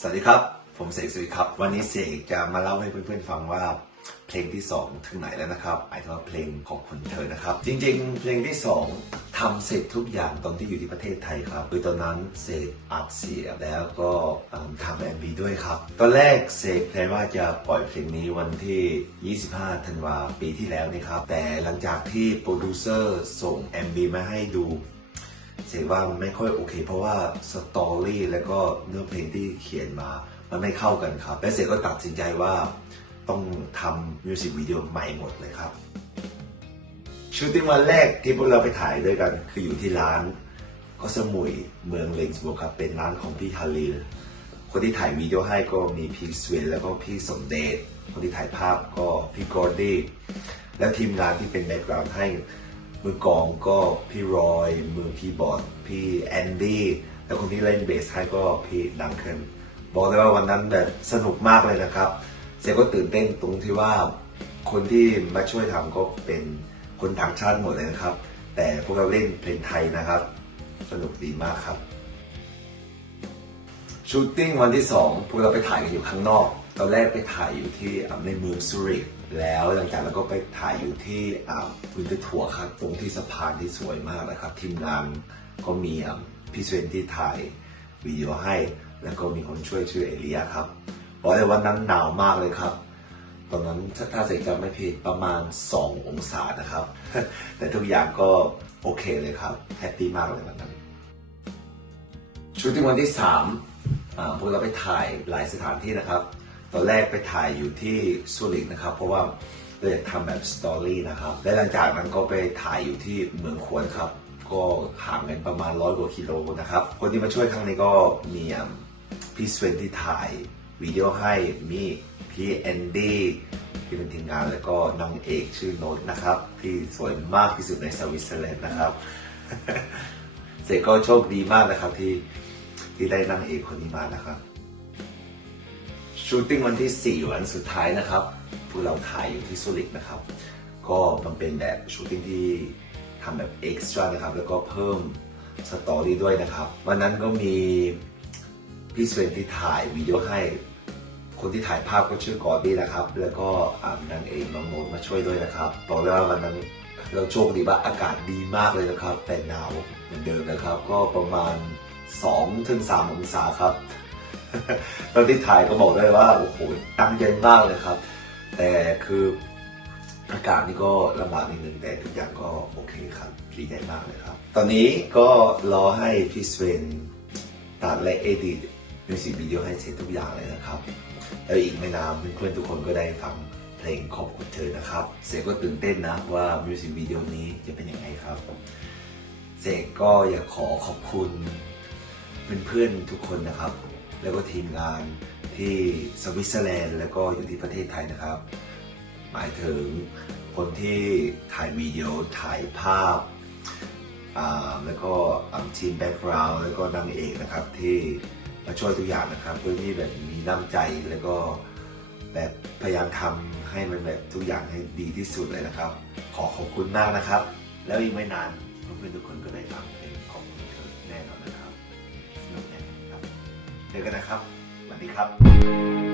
สวัสดีครับ ผมเสกสุริครับ วันนี้เสกจะมาเล่าให้เพื่อนๆฟังว่าเพลงที่ 2 ถึงไหนแล้วนะครับหมายถึงว่าเพลงของคนเธอนะครับ จริงๆ เพลงที่ 2ทำเสร็จทุกอย่างตอนที่อยู่ที่ประเทศไทยครับคือตอนนั้นเสกอัดเสียงแล้วก็ทำแอมบีด้วยครับ ตอนแรกเสกแพลนว่าจะปล่อยเพลงนี้วันที่ 25 ธันวาปีที่แล้วนี่ครับ แต่หลังจากที่โปรดิวเซอร์ส่ง MV มาให้ดู เสียว่าไม่ค่อยโอเค เพราะว่าสตอรี่แล้วก็เนื้อเพลงที่เขียนมา มันไม่เข้ากันครับ และเสียก็ตัดสินใจว่าต้องทำมิวสิกวิดีโอใหม่หมดเลยครับชูติ้งวันแรกที่พวกเราไปถ่ายด้วยกัน คืออยู่ที่ร้านก็สมุยเมืองเลนส์บวกครับเป็นร้านของพี่ฮาริลคนที่ถ่ายวีดีโอให้ก็มีพี่สเวนแล้วก็พี่สมเดชคนที่ถ่ายภาพก็พี่กอร์ดี้แล้วทีมงานที่เป็นแบ็กกราวด์ให้ มือกองก็พี่รอย มือคีย์บอร์ด พี่แอนดี้แล้วคนที่เล่นเบสให้ก็พี่ดังเคินบอกเลยว่าวันนั้นแบบสนุกมากเลยนะครับเสียก็ตื่นเต้นตรงที่ว่า คนที่มาช่วยทำก็เป็นคนต่างชาติหมดเลยนะครับ แต่พวกเราเล่นเพลงไทยนะครับ สนุกดีมากครับชูตติ้งวันที่สองพวกเราไปถ่ายกันอยู่ข้างนอก ตอนแรกไปถ่ายอยู่ที่ในเมืองซูริก แล้วหลังจากนั้นก็ไปถ่ายอยู่ที่อ่าวินเทอร์ทัวร์ครับตรงที่สะพานที่สวยมากนะครับ ทีมงานก็มีพี่เซนที่ถ่ายวิดีโอให้ แล้วก็มีคนช่วยชื่อเอเลียครับบอกเลยวันนั้นหนาวมากเลยครับ ตอนนั้นถ้าถ้าเสกจำไม่ผิดประมาณ 2 องศานะครับ แต่ทุกอย่างก็โอเคเลยครับแฮปปี้มากเลยวันนั้นชุดที่วันที่สามพวกเราไปถ่ายหลายสถานที่นะครับ อนแรกไปถ่ายอยู่ที่ซูริกนะครับ เพราะว่าเราอยากทำแบบสตอรี่นะครับ และหลังจากนั้นก็ไปถ่ายอยู่ที่เมืองควนครับ ก็ห่างกันประมาณร้อยกว่ากิโลนะครับ คนที่มาช่วยครั้งนี้ก็มีพี่สเวนที่ถ่ายวิดีโอให้มีพี่แอนดี้ที่เป็นทีมงานแล้วก็นางเอกชื่อโน้ตนะครับที่สวยมากที่สุดในสวิตเซอร์แลนด์นะครับ เสกก็โชคดีมากนะครับที่ที่ได้นางเอกคนนี้มานะครับ ชูตติ้งวันที่ 4 วันสุดท้ายนะครับพวกเราถ่ายอยู่ที่ซูริกนะครับ ก็มันเป็นแบบชูตติ้งที่ทำแบบเอ็กซ์ตร้านะครับ แล้วก็เพิ่มสตอรี่ด้วยนะครับ วันนั้นก็มีพี่สเวนที่ถ่ายวิดีโอให้ คนที่ถ่ายภาพก็ชื่อกอร์ดี้นะครับ แล้วก็นางเอกน้องโน้ตมาช่วยด้วยนะครับบอกเลยว่าวันนั้นเราโชคดีว่าอากาศดีมากเลยนะครับ แต่หนาวเหมือนเดิมนะครับ ก็ประมาณ2ถึง3องศาครับ ตอนที่ถ่ายก็บอกได้ว่าโอ้โหตั้งเย็นมากเลยครับ แต่คืออากาศนี่ก็ลำบากนิดนึงแต่ทุกอย่างก็โอเคครับดีใจมากเลยครับ ตอนนี้ก็รอให้พี่สเวนตัดและเอดิตมิวสิกวิดีโอให้เสร็จทุกอย่างเลยนะครับแล้วอีกไม่นานเพื่อนๆทุกคนก็ได้ฟังเพลงขอบคุณเธอนะครับเสกก็ตื่นเต้นนะว่ามิวสิกวิดีโอนี้จะเป็นยังไงครับเสกก็อยากขอขอบคุณเพื่อนๆทุกคนนะครับ แล้วก็ทีมงานที่สวิตเซอร์แลนด์ แล้วก็อยู่ที่ประเทศไทยนะครับ หมายถึงคนที่ถ่ายวิดีโอถ่ายภาพาแล้วก็ทีมแบ็กกราวด์แล้วก็นางเอกนะครับที่มาช่วยทุกอย่างนะครับเพื่อที่แบบมีน้ำใจแล้วก็แบบพยายามทำให้มันแบบทุกอย่างให้ดีที่สุดเลยนะครับ ขอขอบคุณมากนะครับ แล้วอีกไม่นานเพื่อนทุกคนก็ได้ฟังเพลงของเธอแน่นอนนะครับ เจอกันนะครับสวัสดีครับ